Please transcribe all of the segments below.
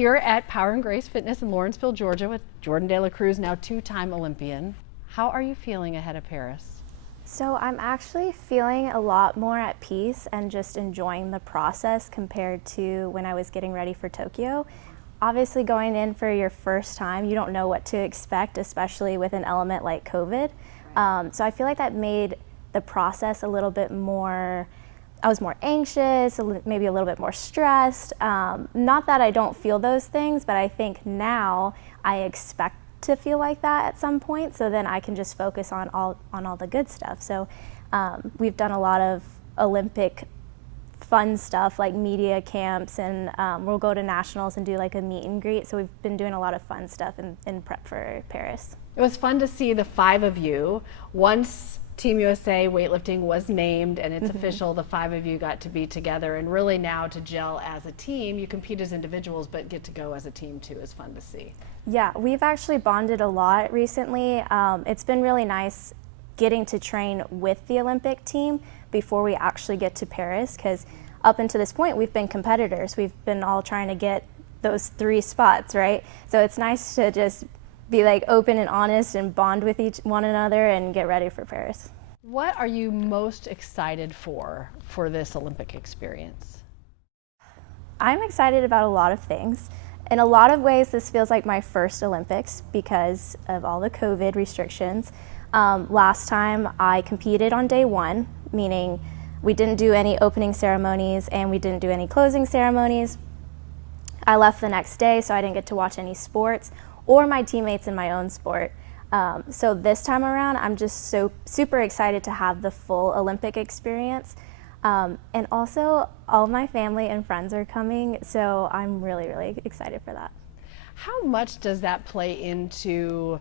here at Power and Grace Fitness in Lawrenceville, Georgia with Jourdan Delacruz, now two-time Olympian. How are you feeling ahead of Paris? So I'm actually feeling a lot more at peace and just enjoying the process compared to when I was getting ready for Tokyo. Obviously going in for your first time, you don't know what to expect, especially with an element like COVID. So I feel like that made the process a little bit more, I was more anxious, maybe a little bit more stressed. Not that I don't feel those things, but I think now I expect to feel like that at some point, so then I can just focus on all the good stuff. So we've done a lot of Olympic fun stuff like media camps, and we'll go to nationals and do like a meet and greet. So we've been doing a lot of fun stuff in prep for Paris. It was fun to see the five of you. Once Team USA weightlifting was named and it's official, the five of you got to be together, and really now to gel as a team. You compete as individuals but get to go as a team too. Is fun to see. Yeah, we've actually bonded a lot recently. It's been really nice getting to train with the Olympic team before we actually get to Paris, because up until this point we've been competitors. We've been all trying to get those 3 spots, right? So it's nice to just be like open and honest and bond with one another and get ready for Paris. What are you most excited for this Olympic experience? I'm excited about a lot of things. In a lot of ways, this feels like my first Olympics because of all the COVID restrictions. Last time I competed on day 1, meaning we didn't do any opening ceremonies and we didn't do any closing ceremonies. I left the next day, so I didn't get to watch any sports or my teammates in my own sport. So this time around, I'm just so super excited to have the full Olympic experience. And also, all my family and friends are coming, so I'm really, really excited for that. How much does that play into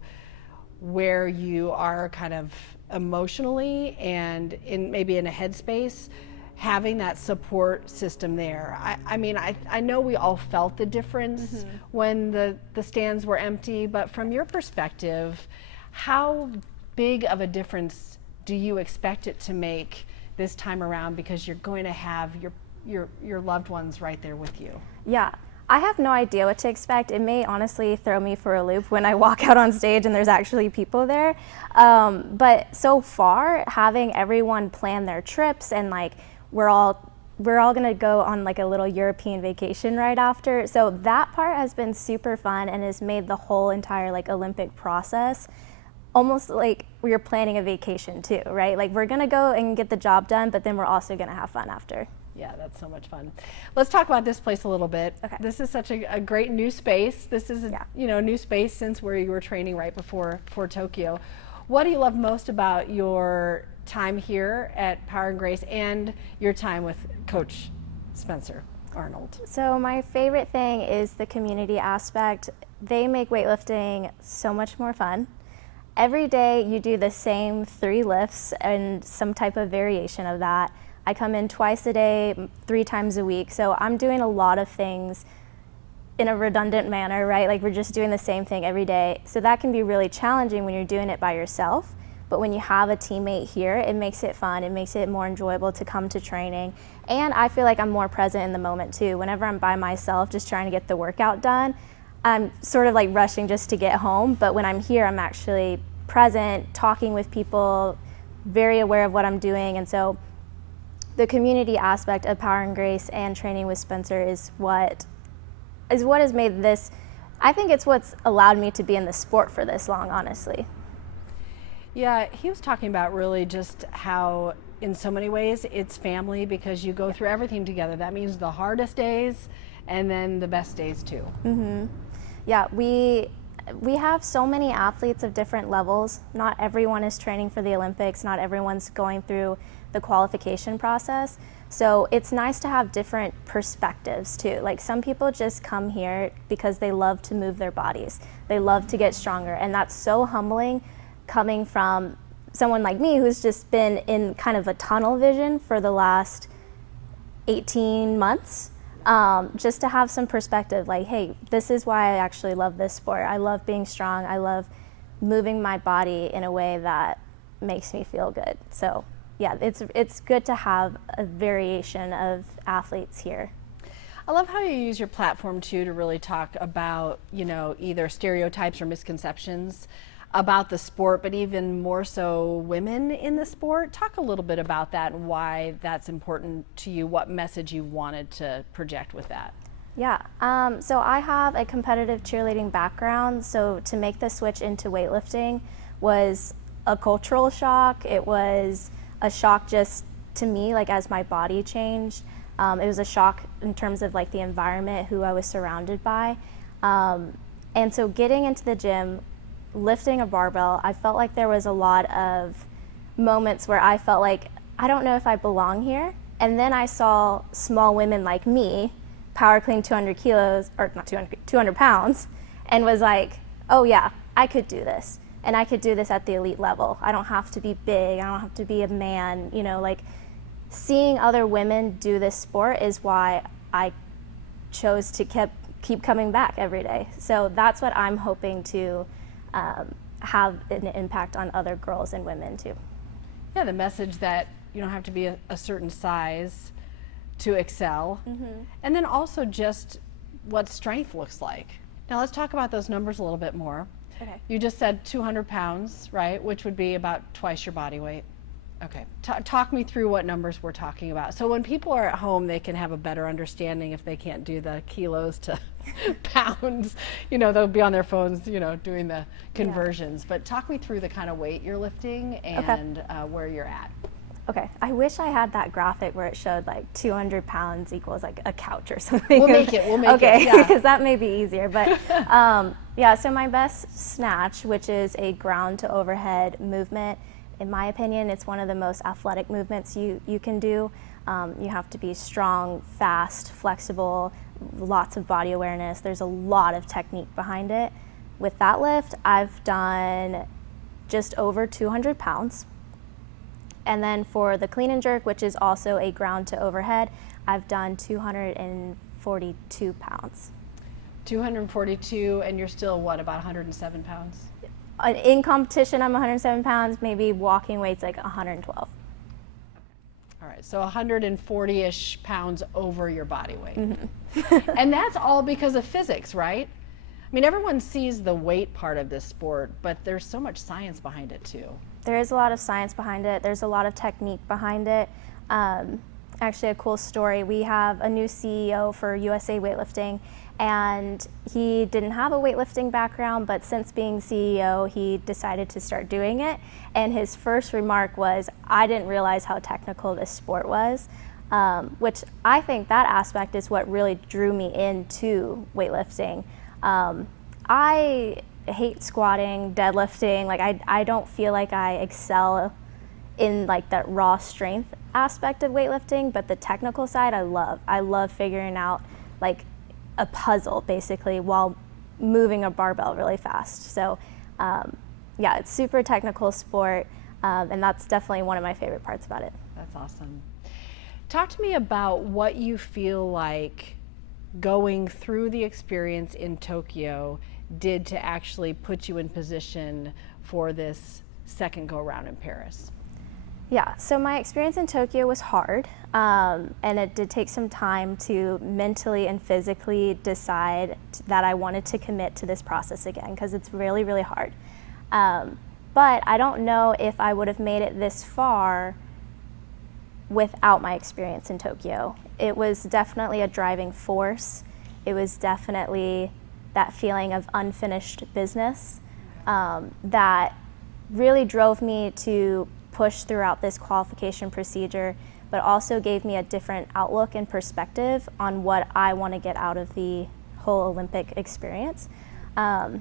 where you are kind of emotionally and maybe in a headspace, having that support system there? I mean, I know we all felt the difference when the stands were empty, but from your perspective, how big of a difference do you expect it to make this time around, because you're going to have your loved ones right there with you? Yeah, I have no idea what to expect. It may honestly throw me for a loop when I walk out on stage and there's actually people there. But so far, having everyone plan their trips, and like we're all gonna go on like a little European vacation right after. So that part has been super fun and has made the whole entire like Olympic process almost like we're planning a vacation too, right? Like we're gonna go and get the job done, but then we're also gonna have fun after. Yeah, that's so much fun. Let's talk about this place a little bit. Okay. This is such a great new space. This is a new space since where you were training right before Tokyo. What do you love most about your time here at Power and Grace and your time with Coach Spencer Arnold? So my favorite thing is the community aspect. They make weightlifting so much more fun. Every day you do the same 3 lifts and some type of variation of that. I come in twice a day, 3 times a week. So I'm doing a lot of things in a redundant manner, right? Like we're just doing the same thing every day. So that can be really challenging when you're doing it by yourself. But when you have a teammate here, it makes it fun. It makes it more enjoyable to come to training. And I feel like I'm more present in the moment too. Whenever I'm by myself, just trying to get the workout done, I'm sort of like rushing just to get home. But when I'm here, I'm actually present, talking with people, very aware of what I'm doing. And so the community aspect of Power and Grace and training with Spencer is what has made this, I think it's what's allowed me to be in the sport for this long, honestly. Yeah, he was talking about really just how in so many ways it's family, because you go through everything together. That means the hardest days and then the best days too. Yeah, we have so many athletes of different levels. Not everyone is training for the Olympics. Not everyone's going through the qualification process. So it's nice to have different perspectives too. Like some people just come here because they love to move their bodies. They love to get stronger, and that's so humbling coming from someone like me who's just been in kind of a tunnel vision for the last 18 months. Just to have some perspective, like, hey, this is why I actually love this sport. I love being strong. I love moving my body in a way that makes me feel good. So yeah, it's good to have a variation of athletes here. I love how you use your platform too to really talk about, either stereotypes or misconceptions about the sport, but even more so women in the sport. Talk a little bit about that and why that's important to you, what message you wanted to project with that. Yeah, so I have a competitive cheerleading background, so to make the switch into weightlifting was a cultural shock. It was a shock just to me, like as my body changed. It was a shock in terms of like the environment, who I was surrounded by. And so getting into the gym, lifting a barbell, I felt like there was a lot of moments where I felt like, I don't know if I belong here. And then I saw small women like me power clean 200 kilos, or not 200 pounds, and was like, oh yeah, I could do this. And I could do this at the elite level. I don't have to be big, I don't have to be a man, like seeing other women do this sport is why I chose to keep coming back every day. So that's what I'm hoping to have an impact on other girls and women too. Yeah, the message that you don't have to be a certain size to excel. And then also just what strength looks like. Now let's talk about those numbers a little bit more. Okay. You just said 200 pounds, right? Which would be about twice your body weight. Okay, talk me through what numbers we're talking about. So when people are at home, they can have a better understanding if they can't do the kilos to pounds. They'll be on their phones, doing the conversions. But talk me through the kind of weight you're lifting and where you're at. Okay, I wish I had that graphic where it showed like 200 pounds equals like a couch or something. We'll make it, okay, yeah. because that may be easier. But yeah, so my best snatch, which is a ground to overhead movement, in my opinion, it's one of the most athletic movements you can do. You have to be strong, fast, flexible, lots of body awareness. There's a lot of technique behind it. With that lift, I've done just over 200 pounds. And then for the clean and jerk, which is also a ground to overhead, I've done 242 pounds. 242, and you're still what, about 107 pounds? In competition, I'm 107 pounds, maybe walking weight's like 112. All right, so 140-ish pounds over your body weight. And that's all because of physics, right? I mean, everyone sees the weight part of this sport, but there's so much science behind it too. There is a lot of science behind it. There's a lot of technique behind it. Actually, a cool story. We have a new CEO for USA Weightlifting, and he didn't have a weightlifting background, but since being CEO, he decided to start doing it. And his first remark was, I didn't realize how technical this sport was, which I think that aspect is what really drew me into weightlifting. I hate squatting, deadlifting. Like I don't feel like I excel in like that raw strength aspect of weightlifting, but the technical side I love. I love figuring out like a puzzle basically while moving a barbell really fast. So yeah, it's super technical sport, and that's definitely one of my favorite parts about it. That's awesome. Talk to me about what you feel like going through the experience in Tokyo did to actually put you in position for this second go around in Paris. Yeah, so my experience in Tokyo was hard, and it did take some time to mentally and physically decide that I wanted to commit to this process again, because it's really, really hard. But I don't know if I would have made it this far without my experience in Tokyo. It was definitely a driving force. It was definitely that feeling of unfinished business that really drove me to push throughout this qualification procedure, but also gave me a different outlook and perspective on what I want to get out of the whole Olympic experience. I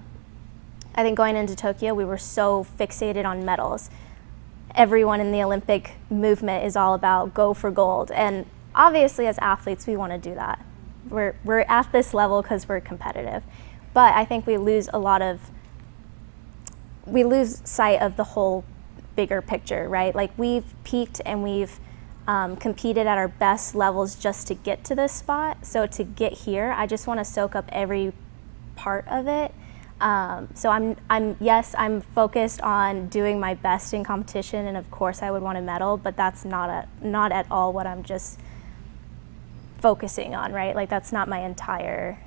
think going into Tokyo, we were so fixated on medals. Everyone in the Olympic movement is all about go for gold, and obviously as athletes we want to do that. We're at this level because we're competitive, but I think we lose sight of the whole bigger picture, right? Like we've peaked and we've competed at our best levels just to get to this spot. So to get here, I just want to soak up every part of it. So I'm focused on doing my best in competition, and of course I would want a medal, but that's not at all what I'm just focusing on, right? Like that's not my entire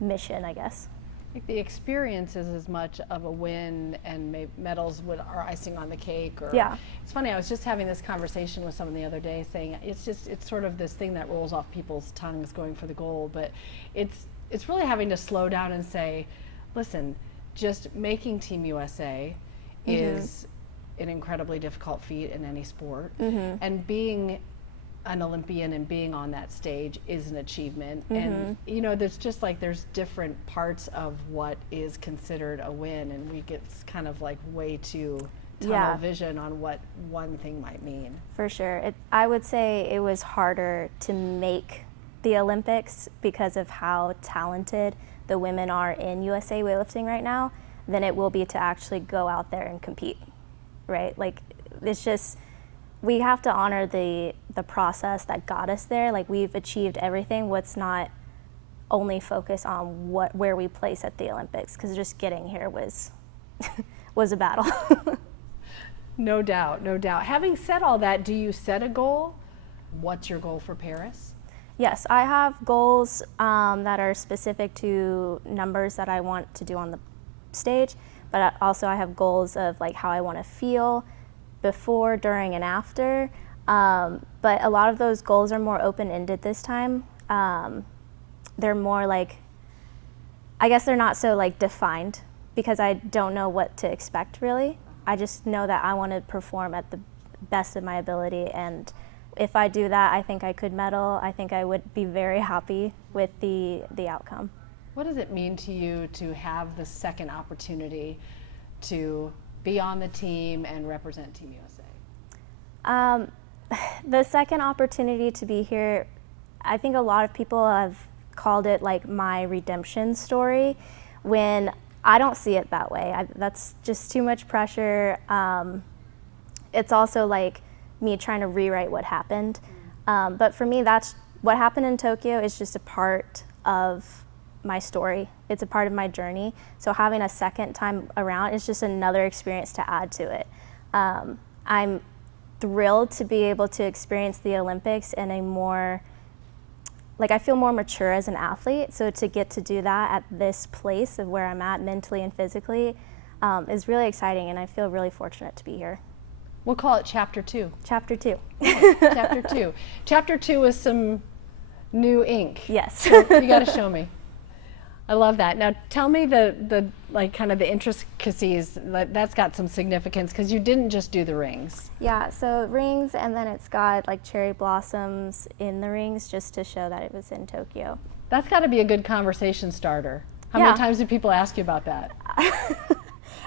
mission, I guess. I think the experience is as much of a win, and medals are icing on the cake. Or Yeah. It's funny, I was just having this conversation with someone the other day saying it's sort of this thing that rolls off people's tongues going for the gold, but it's really having to slow down and say, listen, just making Team USA is an incredibly difficult feat in any sport, and being an Olympian and being on that stage is an achievement. And you know, there's different parts of what is considered a win, and we get kind of like way too tunnel vision on what one thing might mean. For sure. I would say it was harder to make the Olympics because of how talented the women are in USA weightlifting right now than it will be to actually go out there and compete, right? Like, it's just, we have to honor the process that got us there. Like, we've achieved everything. Let's not only focus on where we place at the Olympics, because just getting here was was a battle. No doubt, no doubt. Having said all that, do you set a goal? What's your goal for Paris? Yes, I have goals that are specific to numbers that I want to do on the stage, but also I have goals of like how I want to feel before, during, and after. But a lot of those goals are more open-ended this time. They're more like, I guess they're not so like defined, because I don't know what to expect really. I just know that I want to perform at the best of my ability, and if I do that, I think I could medal. I think I would be very happy with the outcome. What does it mean to you to have the second opportunity to be on the team and represent Team USA? The second opportunity to be here, I think a lot of people have called it like my redemption story, when I don't see it that way. That's just too much pressure. It's also like me trying to rewrite what happened. But for me, that's what happened in Tokyo is just a part of my story. It's a part of my journey. So having a second time around is just another experience to add to it. I'm thrilled to be able to experience the Olympics in a more, like, I feel more mature as an athlete. So to get to do that at this place of where I'm at mentally and physically is really exciting, and I feel really fortunate to be here. We'll call it Chapter 2. Chapter 2. Chapter 2. Chapter 2 is some new ink. Yes. So you got to show me. I love that. Now tell me the like kind of the intricacies. That's got some significance, because you didn't just do the rings. Yeah, so rings, and then it's got like cherry blossoms in the rings just to show that it was in Tokyo. That's got to be a good conversation starter. How Yeah. many times do people ask you about that?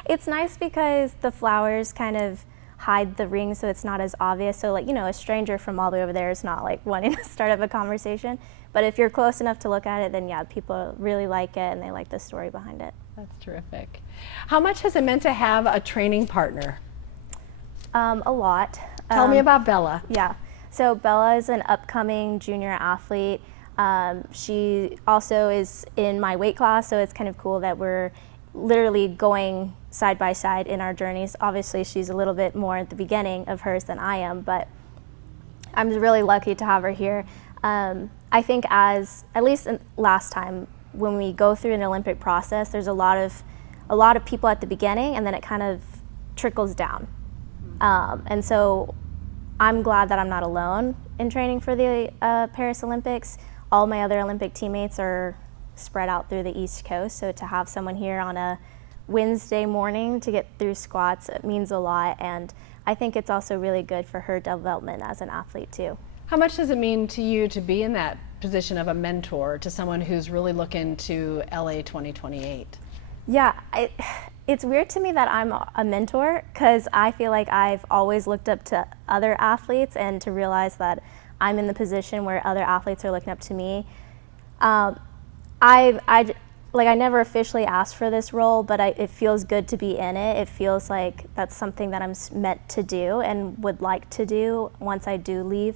It's nice because the flowers kind of hide the ring, so it's not as obvious. So like, you know, a stranger from all the way over there is not like wanting to start up a conversation. But if you're close enough to look at it, then yeah, people really like it, and they like the story behind it. That's terrific. How much has it meant to have a training partner? A lot. Tell me about Bella. Yeah, so Bella is an upcoming junior athlete. She also is in my weight class, so it's kind of cool that we're literally going side by side in our journeys. Obviously, she's a little bit more at the beginning of hers than I am, but I'm really lucky to have her here. I think at least last time, when we go through an Olympic process, there's a lot of people at the beginning, and then it kind of trickles down. And so I'm glad that I'm not alone in training for the Paris Olympics. All my other Olympic teammates are spread out through the East Coast, so to have someone here on a Wednesday morning to get through squats, it means a lot, and I think it's also really good for her development as an athlete too. How much does it mean to you to be in that position of a mentor to someone who's really looking to LA 2028? Yeah, it's weird to me that I'm a mentor, because I feel like I've always looked up to other athletes, and to realize that I'm in the position where other athletes are looking up to me. I never officially asked for this role, but it feels good to be in it. It feels like that's something that I'm meant to do and would like to do once I do leave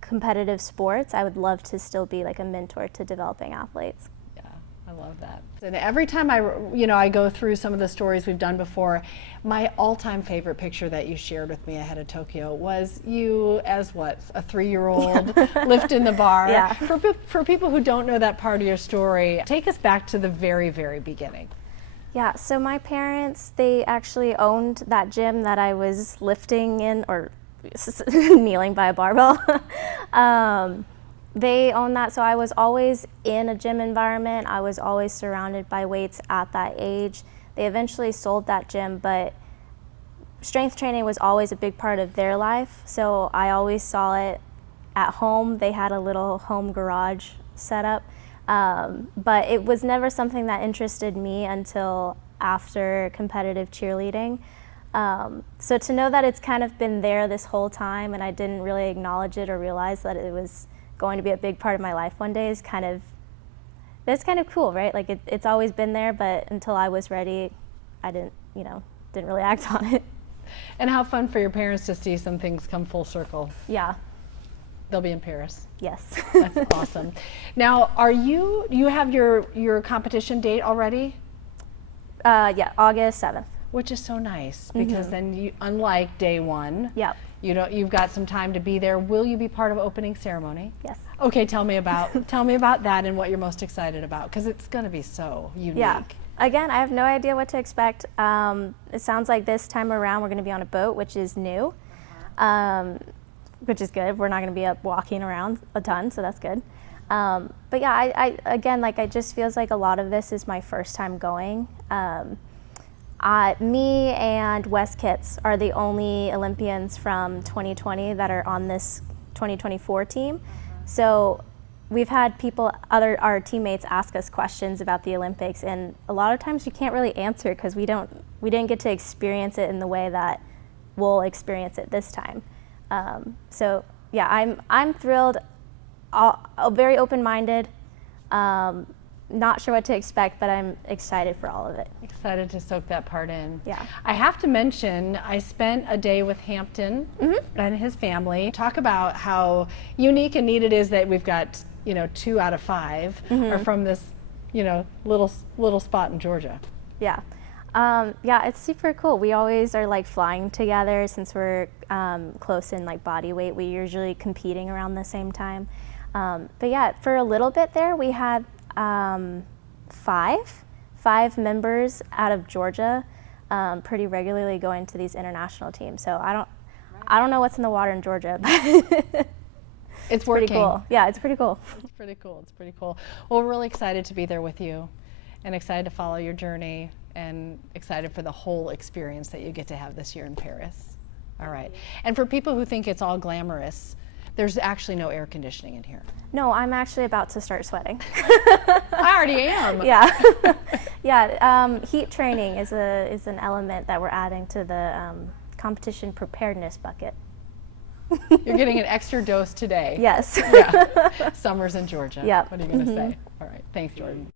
competitive sports. I would love to still be like a mentor to developing athletes. Yeah, I love that. And every time I go through some of the stories we've done before, my all-time favorite picture that you shared with me ahead of Tokyo was you as what, a 3-year-old lifting the bar. Yeah. For people who don't know that part of your story, take us back to the very, very beginning. Yeah, so my parents, they actually owned that gym that I was lifting in, or kneeling by a barbell. They owned that, so I was always in a gym environment. I was always surrounded by weights at that age. They eventually sold that gym, but strength training was always a big part of their life, so I always saw it at home. They had a little home garage set up, but it was never something that interested me until after competitive cheerleading. So to know that it's kind of been there this whole time and I didn't really acknowledge it or realize that it was going to be a big part of my life one day is that's kind of cool, right? Like it's always been there, but until I was ready, I didn't really act on it. And how fun for your parents to see some things come full circle. Yeah. They'll be in Paris. Yes. That's awesome. Now, you have your competition date already? Yeah, August 7th. Which is so nice because then unlike day one, Yep. You've got some time to be there. Will you be part of opening ceremony? Yes. Okay, tell me about that and what you're most excited about, because it's going to be so unique. Yeah. Again, I have no idea what to expect. It sounds like this time around we're going to be on a boat, which is new, which is good. We're not going to be up walking around a ton, so that's good. But yeah, I just feels like a lot of this is my first time going. Me and Wes Kitts are the only Olympians from 2020 that are on this 2024 team. So we've had our teammates ask us questions about the Olympics, and a lot of times you can't really answer because we didn't get to experience it in the way that we'll experience it this time. So yeah, I'm thrilled, very open-minded. Not sure what to expect, but I'm excited for all of it. Excited to soak that part in. Yeah. I have to mention, I spent a day with Hampton and his family. Talk about how unique and neat it is that we've got, 2 out of 5 are from this, little spot in Georgia. Yeah. Yeah, it's super cool. We always are like flying together since we're close in like body weight. We're usually competing around the same time. But yeah, for a little bit there, we had 5 members out of Georgia pretty regularly going to these international teams. So I don't know what's in the water in Georgia, but it's working. Pretty cool. Yeah, it's pretty cool. It's pretty cool. It's pretty cool. Well, we're really excited to be there with you and excited to follow your journey and excited for the whole experience that you get to have this year in Paris. All right. And for people who think it's all glamorous, there's actually no air conditioning in here. No, I'm actually about to start sweating. I already am. Yeah. Yeah, heat training is an element that we're adding to the competition preparedness bucket. You're getting an extra dose today. Yes. Yeah. Summer's in Georgia. Yep. What are you going to say? All right. Thanks, Jourdan.